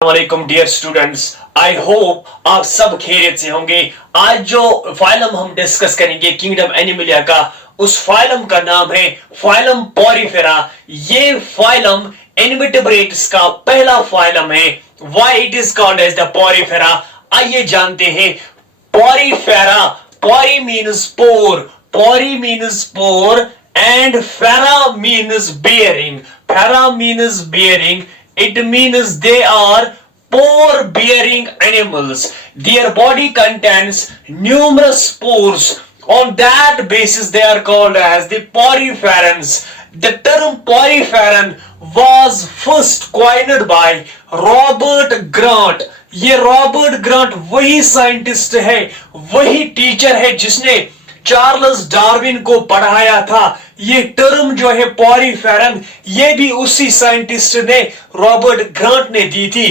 वालेकुम dear students, I hope आप सब खैरियत से होंगे। आज जो फाइलम हम डिस्कस करेंगे किंगडम एनिमलिया का, उस फाइलम का नाम है फाइलम पोरिफेरा। ये फाइलम इनवर्टेब्रेट्स का पहला फाइलम है। Why it is called as the porifera, आइए जानते हैं। Porifera, pori means pore, pori means pore and fera means bearing, fera means bearing. It means they are pore-bearing animals. Their body contains numerous pores. On that basis, they are called as the poriferans. The term poriferan was first coined by Robert Grant. ये Robert grant वही scientist है, वही teacher है जिसने Charles Darwin को पढ़ाया था। ये टर्म जो है पोरिफेरन, ये भी उसी साइंटिस्ट ने, रॉबर्ट ग्रांट ने दी थी।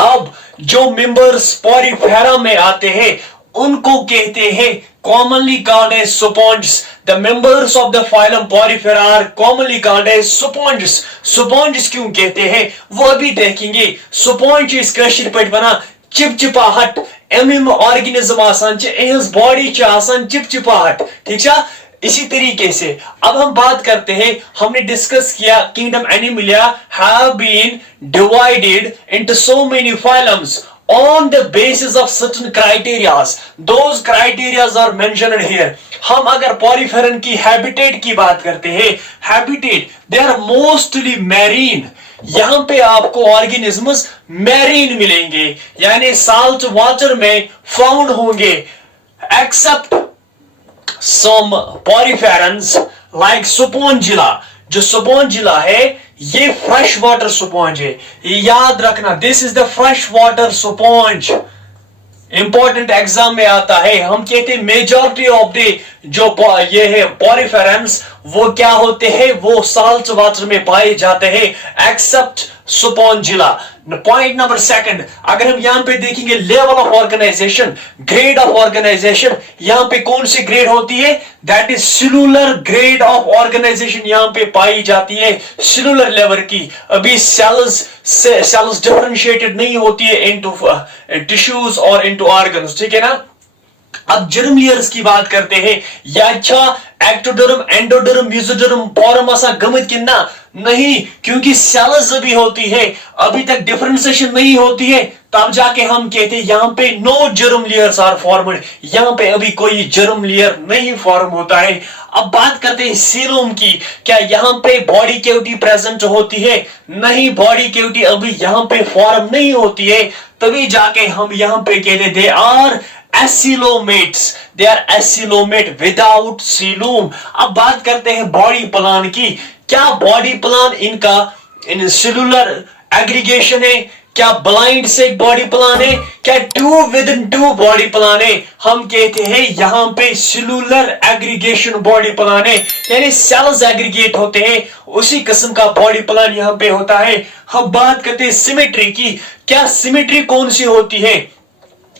अब जो मेंबर्स पोरिफेरा में आते हैं उनको कहते हैं commonly called as sponges. The members of the phylum Porifera are commonly called as sponges. Sponges क्यों कहते हैं वो अभी देखेंगे। स्पॉन्ज इस कश्मीर पर बना चिपचिपाहट एमिम ऑर्गेनिज्म आसान इस बॉडी च आसान चिपचिपाहट, ठीक है। इसी तरीके से अब हम बात करते हैं, हमने डिस्कस किया kingdom animalia have been divided into so many phylums on the basis of certain criterias. Those criterias are mentioned here. हम अगर पोरिफेरन की हैबिटेट की बात करते हैं, habitat they are mostly marine. यहां पे आपको ऑर्गेनिजम्स मैरीन मिलेंगे, यानी साल्ट वाटर में फाउंड होंगे, except some poriferans like spongilla. जो स्पोंजिला है ये फ्रेश वाटर स्पॉन्ज है, याद रखना, this is the fresh water sponge. Important exam में आता है। हम कहते हैं मेजॉरिटी ऑफ द जो ये है पोरिफेरन्स वो क्या होते हैं, वो साल्ट वाटर में पाए जाते हैं except spongilla. Point number second, अगर हम यहां पे देखेंगे level of organisation, grade of organisation, यहां पे कौन सी ग्रेड होती है, that is cellular grade of organisation यहां पे पाई जाती है, सेलुलर लेवल की। अभी सेल्स डिफरेंशिएटेड नहीं होती है इनटू टिश्यूज और इनटू ऑर्गन्स, ठीक है ना। अब जर्म लेयर्स की बात करते हैं, याचा एक्टोडर्म, एंडोडर्म, मेसोडर्म, पोरम ऐसा गमत किन्ना नहीं, क्योंकि सेल्स अभी होती है, अभी तक डिफरेंशिएशन नहीं होती है, तब जाके हम कहते हैं यहां पे no germ layers are formed, यहां पे अभी कोई जर्म लेयर नहीं फॉर्म होता है। अब बात करते हैं सीलोम की, क्या यहां पे बॉडी कैविटी प्रेजेंट होती है, नहीं, बॉडी कैविटी अभी यहां पे फॉर्म नहीं होती है, तभी जाके हम यहां पे कहते they are acoelomates, they are acoelomate without coelom. अब बात करते हैं बॉडी प्लान की, क्या बॉडी प्लान इनका इन सेलुलर एग्रीगेशन है, क्या ब्लाइंड से बॉडी प्लान है, क्या to within to body plan है। हम कहते हैं यहां पे सेलुलर एग्रीगेशन बॉडी प्लान है, यानी सेल्स एग्रीगेट होते हैं, उसी किस्म का बॉडी प्लान यहां पे होता है। हम बात करते हैं सिमेट्री की, क्या सिमेट्री कौन सी होती है,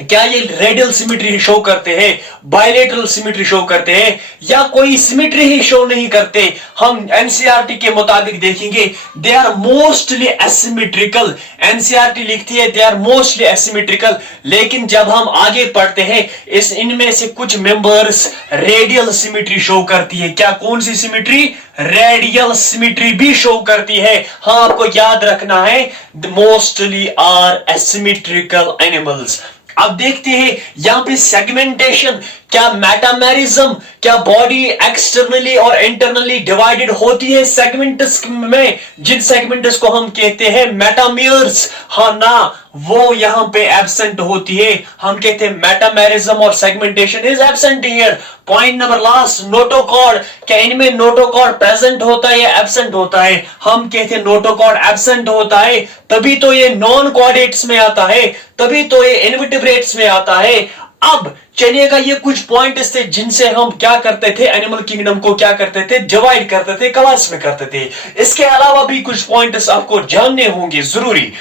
क्या ये रेडियल सिमेट्री शो करते हैं, बायलेटरल सिमेट्री शो करते हैं, या कोई सिमेट्री ही शो नहीं करते। हम एनसीईआरटी के मुताबिक देखेंगे they are mostly asymmetrical. NCERT लिखती है दे आर मोस्टली एसिमेट्रिकल, लेकिन जब हम आगे पढ़ते हैं इस इनमें से कुछ मेंबर्स रेडियल सिमेट्री शो करती है। क्या कौन सी सिमेट्री, रेडियल सिमेट्री भी शो करती है। हाँ, आपको याद रखना है मोस्टली आर एसिमेट्रिकल एनिमल्स। अब देखते हैं यहां पे सेगमेंटेशन, क्या मेटामेरिज्म, क्या बॉडी एक्सटर्नली और इंटरनली डिवाइडेड होती है सेगमेंट्स में, जिन सेगमेंट्स को हम कहते हैं मेटामियर्स, हाँ ना, वो यहां पे एब्सेंट होती है। हम कहते हैं मेटामेरिज्म और segmentation is absent here. Point number last, notochord, क्या इनमें नोटोकॉर्ड प्रेजेंट होता है या एब्सेंट होता है। हम कहते हैं नोटोकॉर्ड एब्सेंट होता है, तभी तो ये नॉन कॉर्डेट्स में आता है, तभी तो ये इनवर्टेब्रेट्स में आता है। अब चलिएगा, ये कुछ पॉइंट्स थे जिनसे हम क्या करते थे, एनिमल किंगडम को क्या करते थे, डिवाइड करते थे, क्लास में करते थे। इसके अलावा भी कुछ पॉइंट्स आपको जानने होंगे जरूरी।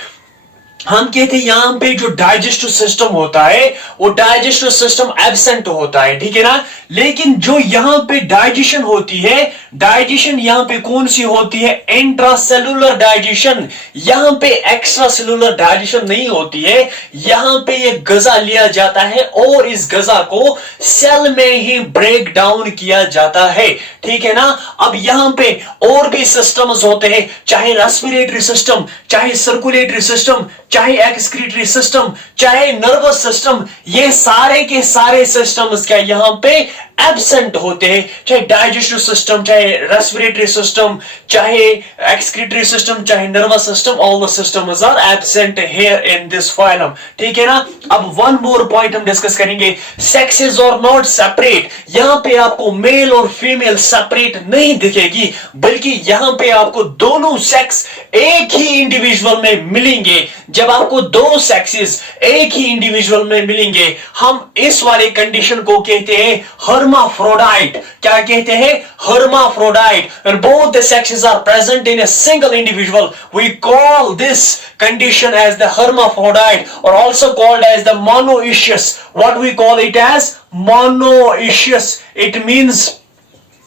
हम कहते हैं यहां पे जो डाइजेस्टिव सिस्टम होता है वो डाइजेस्टिव सिस्टम एब्सेंट होता है, ठीक है ना। लेकिन जो यहां पे डाइजेशन होती है, डाइजेशन यहाँ पे कौन सी होती है? Intracellular digestion. यहाँ पे एक्स्ट्रा सेलुलर डाइजेशन नहीं होती है। यहाँ पे ये गजा लिया जाता है और इस गजा को सेल में ही ब्रेक डाउन किया जाता है, ठीक है ना। अब यहाँ पे और भी सिस्टम्स होते हैं, चाहे रेस्पिरेटरी सिस्टम, चाहे सर्कुलेटरी सिस्टम, चाहे एक्सक्रीटरी सिस्टम, चाहे नर्वस सिस्टम, ये सारे के सारे सिस्टम्स क्या यहाँ पे एब्सेंट होते हैं। चाहे डाइजेस्टिव सिस्टम, चाहे रेस्पिरेटरी सिस्टम, चाहे एक्सक्रीटरी सिस्टम, चाहे nervous system, all the systems are absent here in this phylum, ठीक है ना। अब वन मोर पॉइंट हम डिस्कस करेंगे, सेक्सेस और नॉट सेपरेट। यहां पे आपको मेल और फीमेल सेपरेट नहीं दिखेगी, बल्कि यहां पे आपको दोनों सेक्स एक ही इंडिविजुअल में मिलेंगे। जब आपको दो सेक्सेस एक ही इंडिविजुअल में मिलेंगे, हम इस वाले कंडीशन को कहते हैं hermaphrodite। क्या कहते हैं? hermaphrodite। When both the sexes are present in a single individual, we call this condition as the hermaphrodite, or also called as the monoecious. What we call it as? Monoecious. It means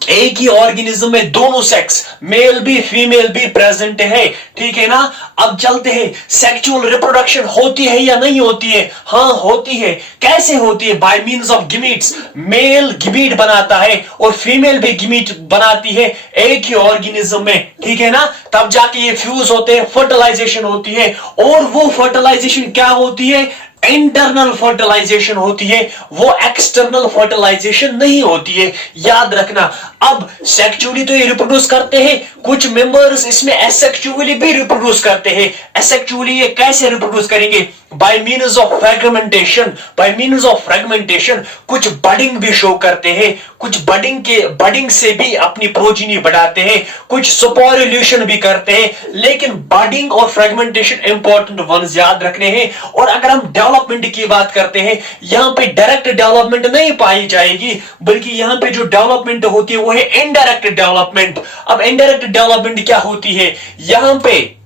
एक ही organism में दोनों sex, mail भी female भी present है, ठीक है ना। अब चलते हैं, सेक्सुअल रिप्रोडक्शन होती है या नहीं होती है? हाँ होती है। कैसे होती है? By means of gametes. Male gamete बनाता है और फीमेल भी गिमीट बनाती है एक ही ऑर्गेनिज्म में, ठीक है ना। तब जाके ये फ्यूज होते हैं, फर्टिलाइजेशन होती है। और वो फर्टिलाइजेशन क्या होती है? इंटरनल फर्टिलाइजेशन होती है, वो एक्सटर्नल फर्टिलाइजेशन नहीं होती है, याद रखना। अब सेक्सुअली तो ये रिप्रोड्यूस करते हैं, कुछ मेंबर्स इसमें एसेक्सुअली भी रिप्रोड्यूस करते हैं। एसेक्सुअली ये कैसे रिप्रोड्यूस करेंगे? Bye means of fragmentation. Bye means of fragmentation कुछ बडिंग भी शो करते हैं, कुछ बडिंग से भी अपनी प्रोजीनी बढ़ाते हैं, कुछ स्पोरुलेशन भी करते हैं। लेकिन बडिंग और फ्रेगमेंटेशन इंपॉर्टेंट वंस याद रखने हैं। और अगर हम डेवलपमेंट की बात करते हैं, यहां पे डायरेक्ट डेवलपमेंट नहीं पाई जाएगी, बल्कि यहां पे जो डेवलपमेंट होती है वो है इनडायरेक्ट डेवलपमेंट। अब इनडायरेक्ट डेवलपमेंट क्या होती है? यहां पे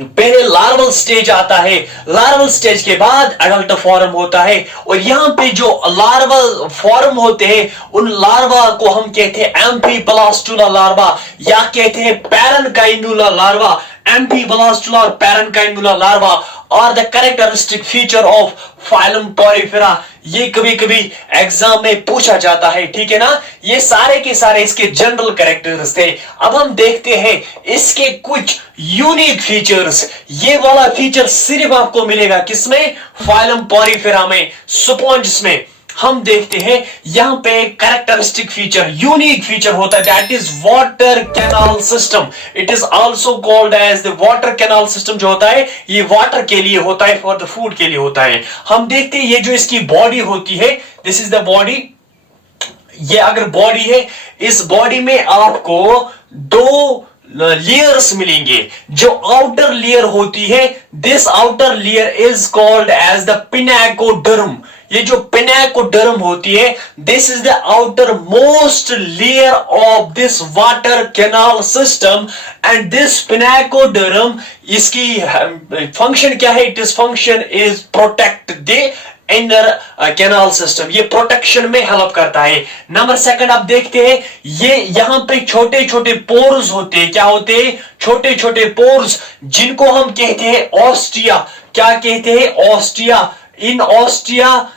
पहले लार्वल स्टेज आता है, लार्वल स्टेज के बाद एडल्ट फॉर्म होता है। और यहां पे जो लार्वल फॉर्म होते हैं, उन लार्वा को हम कहते हैं एम्फीब्लास्टुला लार्वा, या कहते हैं पैरेन्काइनुला लार्वा। एम्फीब्लास्टुला और पैरेन्काइनुला लार्वा और the characteristic feature of phylum porifera. ये कभी कभी एग्जाम में पूछा जाता है, ठीक है ना। ये सारे के सारे इसके जनरल कैरेक्टर्स थे। अब हम देखते हैं इसके कुछ यूनिक फीचर्स। ये वाला फीचर सिर्फ आपको मिलेगा किसमें? फाइलम पोरिफेरा में, स्पॉन्ज में। हम देखते हैं यहां पे कैरेक्टरिस्टिक फीचर, यूनिक फीचर होता है, that is water canal system. It is also called as the water canal system. जो होता है ये वाटर के लिए होता है, फॉर द फूड के लिए होता है। हम देखते हैं ये जो इसकी बॉडी होती है, दिस इज द बॉडी। ये अगर बॉडी है, इस बॉडी में आपको दो लेयर्स मिलेंगे। जो आउटर लेयर होती है, this outer layer is called as the pinacoderm. ये जो पिनाकोडर्म होती है, this is the outermost layer of this water canal system. And this pinacoderm, इसकी फंक्शन क्या है? It is function is protect the inner canal system. ये protection में help करता है। नंबर सेकंड आप देखते हैं, ये यहां पे छोटे छोटे पोर्स होते हैं। क्या होते हैं? छोटे छोटे पोर्स, जिनको हम कहते हैं ऑस्टिया। क्या कहते हैं? ऑस्टिया। इन ऑस्टिया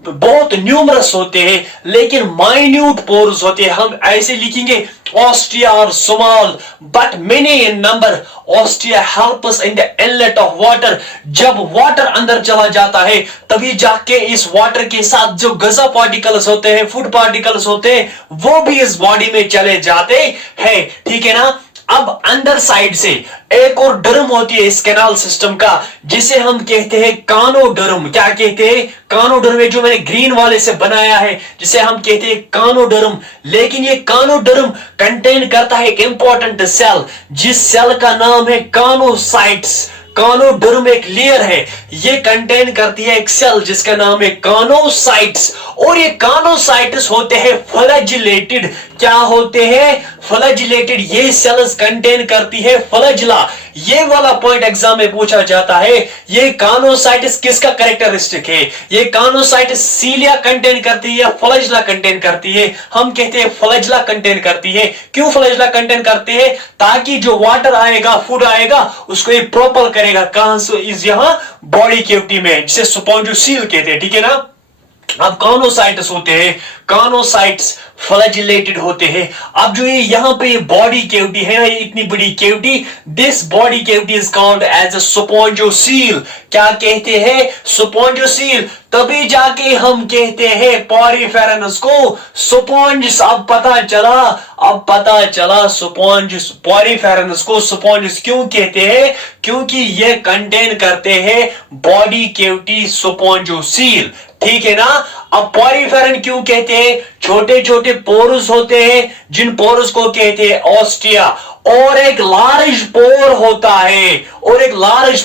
बहुत न्यूमरस होते हैं, लेकिन माइन्यूट पोर्स होते हैं। हम ऐसे लिखेंगे ऑस्टिया और small but many in number. Ostia help us in the inlet of water. जब वाटर अंदर चला जाता है, तभी जाके इस वाटर के साथ जो गजा पार्टिकल्स होते हैं, फूड पार्टिकल्स होते हैं, वो भी इस बॉडी में चले जाते हैं, ठीक है ना। अब अंदर साइड से एक और डर्म होती है इस कैनाल सिस्टम का, जिसे हम कहते हैं कानोडर्म। क्या कहते हैं? कानोडर्म। जो मैंने ग्रीन वाले से बनाया है, जिसे हम कहते हैं कानोडर्म। लेकिन ये कानोडर्म कंटेन करता है एक इंपॉर्टेंट सेल, जिस सेल का नाम है कानोसाइट्स। कानोडर्म एक लेयर है ये कंटेन करती है एक सेल जिसका नाम है कॉनोसाइट्स, और ये कॉनोसाइट्स होते हैं फ्लैजिलेटेड। क्या होते हैं? फ्लैजिलेटेड। ये सेल्स कंटेन करती है फ्लैजिला। ये वाला पॉइंट एग्जाम में पूछा जाता है। ये कॉनोसाइट्स किसका कैरेक्टरिस्टिक है? ये कॉनोसाइट्स सीलिया कंटेन करती है या फ्लैजिला कंटेन करती है? हम कहते हैं फ्लैजिला कंटेन करती है। क्यों फ्लैजिला कंटेन करती है? ताकि जो वाटर आएगा, फूड आएगा, उसको ये प्रोपल करेगा। कहां से? इस यहां बॉडी कैविटी में, जिसे स्पॉन्जियोसील कहते हैं। ठीक है ना? अब कॉनोसाइट्स होते हैं, कॉनोसाइट्स फ्लैजिलेटेड होते हैं। अब जो ये यहां पे बॉडी कैविटी है ना, ये इतनी बड़ी cavity, this body cavity is called as a spongocoel. क्या कहते हैं? स्पॉन्जियोसील। तभी जाके हम कहते हैं पॉरीफेरनस को स्पॉन्ज। अब पता चला स्पॉन्ज, पॉरीफेरनस को स्पॉन्ज क्यों कहते हैं? क्योंकि ये कंटेन करते हैं बॉडी कैविटी स्पॉन्जियोसील। ठीक है ना? अब पॉरीफेरन क्यों कहते हैं? छोटे छोटे पोर्स होते हैं, जिन पोर्स को कहते हैं ऑस्टिया, और एक लार्ज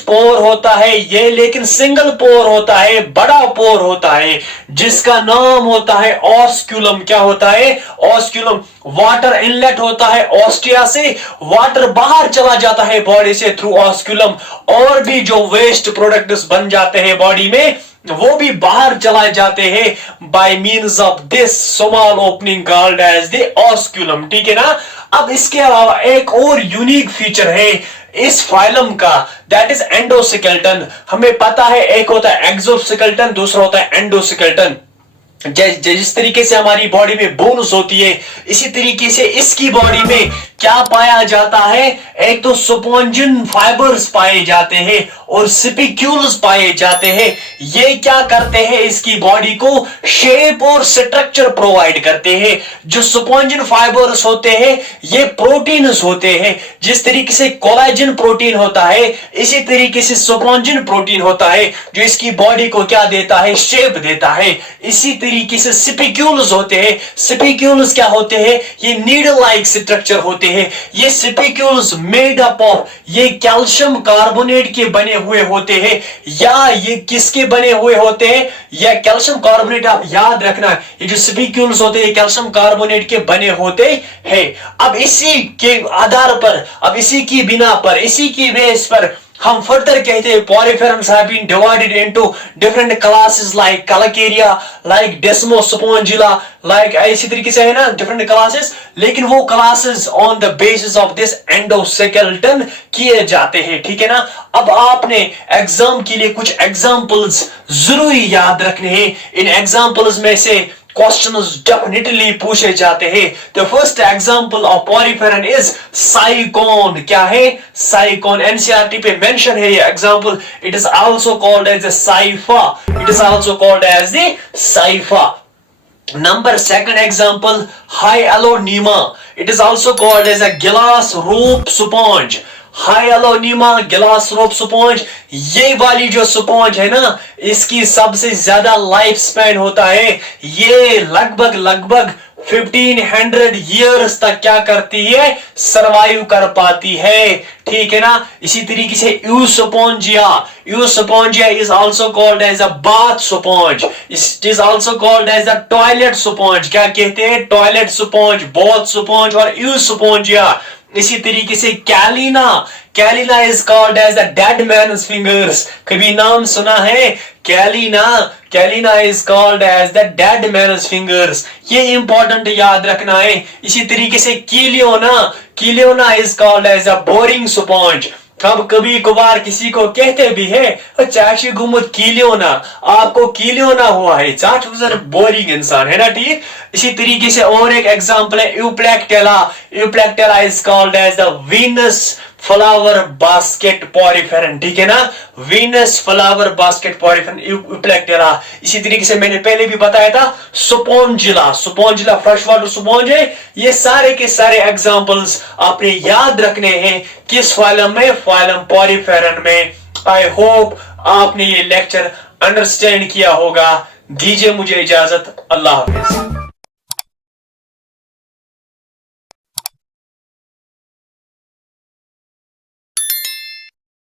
पोर होता है, ये लेकिन सिंगल पोर होता है, बड़ा पोर होता है, जिसका नाम होता है ऑस्क्यूलम। क्या होता है? ऑस्क्यूलम। वाटर इनलेट होता है ऑस्टिया से, वाटर बाहर चला जाता है बॉडी से थ्रू ऑस्क्यूलम, और भी जो वेस्ट प्रोडक्ट्स बन जाते हैं बॉडी में, वो भी बाहर चलाए जाते हैं by means of this small opening called as the osculum. ठीक है ना? अब इसके अलावा एक और यूनिक फीचर है इस फाइलम का, दैट इज एंडोस्केलेटन। हमें पता है एक होता है एक्सोस्केलेटन, दूसरा होता है एंडोस्केलेटन। जिस तरीके से हमारी बॉडी में बोन्स होती है, इसी तरीके से इसकी बॉडी में क्या पाया जाता है? एक तो स्पॉन्जिन फाइबर्स पाए जाते हैं और स्पिक्यूल्स पाए जाते हैं। ये क्या करते हैं? इसकी बॉडी को शेप और स्ट्रक्चर प्रोवाइड करते हैं। जो स्पॉन्जिन फाइबर्स होते हैं ये प्रोटीन्स होते हैं। जिस तरीके से कोलेजन प्रोटीन होता है, इसी तरीके से स्पॉन्जिन प्रोटीन होता है, जो इसकी बॉडी को क्या देता है? शेप देता है। इसी तरीके से स्पिक्यूल्स होते हैं। स्पिक्यूल्स क्या होते हैं? ये नीडल लाइक स्ट्रक्चर होते हैं। ये स्पिक्यूल्स मेड अप ऑफ, ये कैल्शियम कार्बोनेट के बने हुए होते हैं, या ये किसके बने हुए होते हैं? या कैल्शियम कार्बोनेट, आप याद रखना, ये जो स्पिक्यूल्स होते हैं कैल्शियम कार्बोनेट के बने होते हैं। अब इसी के आधार पर, अब इसी की बिना पर, इसी की बेस पर हम फर्दर कहते हैं poriferans have been divided into different classes like calcarea, like desmospongiae, like इसी तरीके से है ना डिफरेंट क्लासेस, लेकिन वो classes on the basis of this endoskeleton किए जाते हैं। ठीक है ना? अब आपने एग्जाम के लिए कुछ एग्जांपल्स जरूरी याद रखने हैं। इन एग्जांपल्स में से क्वेश्चंस डेफिनेटली पूछे जाते हैं। The first example of poriferan is sycon. क्या है? साइकोन। एनसीईआरटी पे मेंशन है ये example. It is also called as the scypha. It is also called as the scypha. Number second example, hyalonema. It is also called as a glass rope sponge. Hyalonema, glass rope sponge. ये वाली जो sponge है ना, इसकी सबसे ज्यादा life span होता है। ये लगभग 1500 ईयर्स तक क्या करती है? सरवाइव कर पाती है। ठीक है ना? इसी तरीके से euspongia is also called as a bath sponge. It is also called as a toilet sponge. क्या कहते हैं? टॉयलेट स्पॉन्ज, बाथ स्पॉन्ज और यूस्पोंजिया। इसी तरीके से chalina is called as the dead man's fingers. कभी नाम सुना है? Chalina is called as the dead man's fingers. ये इंपॉर्टेंट याद रखना है। इसी तरीके से cliona is called as a boring sponge. अब कभी कभार किसी को कहते भी है चाची गुमुत कीलियोना, आपको कीलियोना हुआ है, चाचू सर बोरिंग इंसान है ना। ठीक, इसी तरीके से और एक एग्जांपल है euplectella is called as the Venus flower basket poriferan. ठीक है ना? Venus flower basket poriferan, euplectella. इसी तरीके से मैंने पहले भी बताया था स्पॉन्जिला फ्रेश वाटर स्पॉन्ज है। ये सारे के सारे एग्जांपल्स आपने याद रखने हैं। किस फाइलम में? फाइलम पॉरीफेरन में। आई होप आपने ये लेक्चर अंडरस्टैंड किया होगा। दीजिए मुझे इजाजत। अल्लाह हाफिज।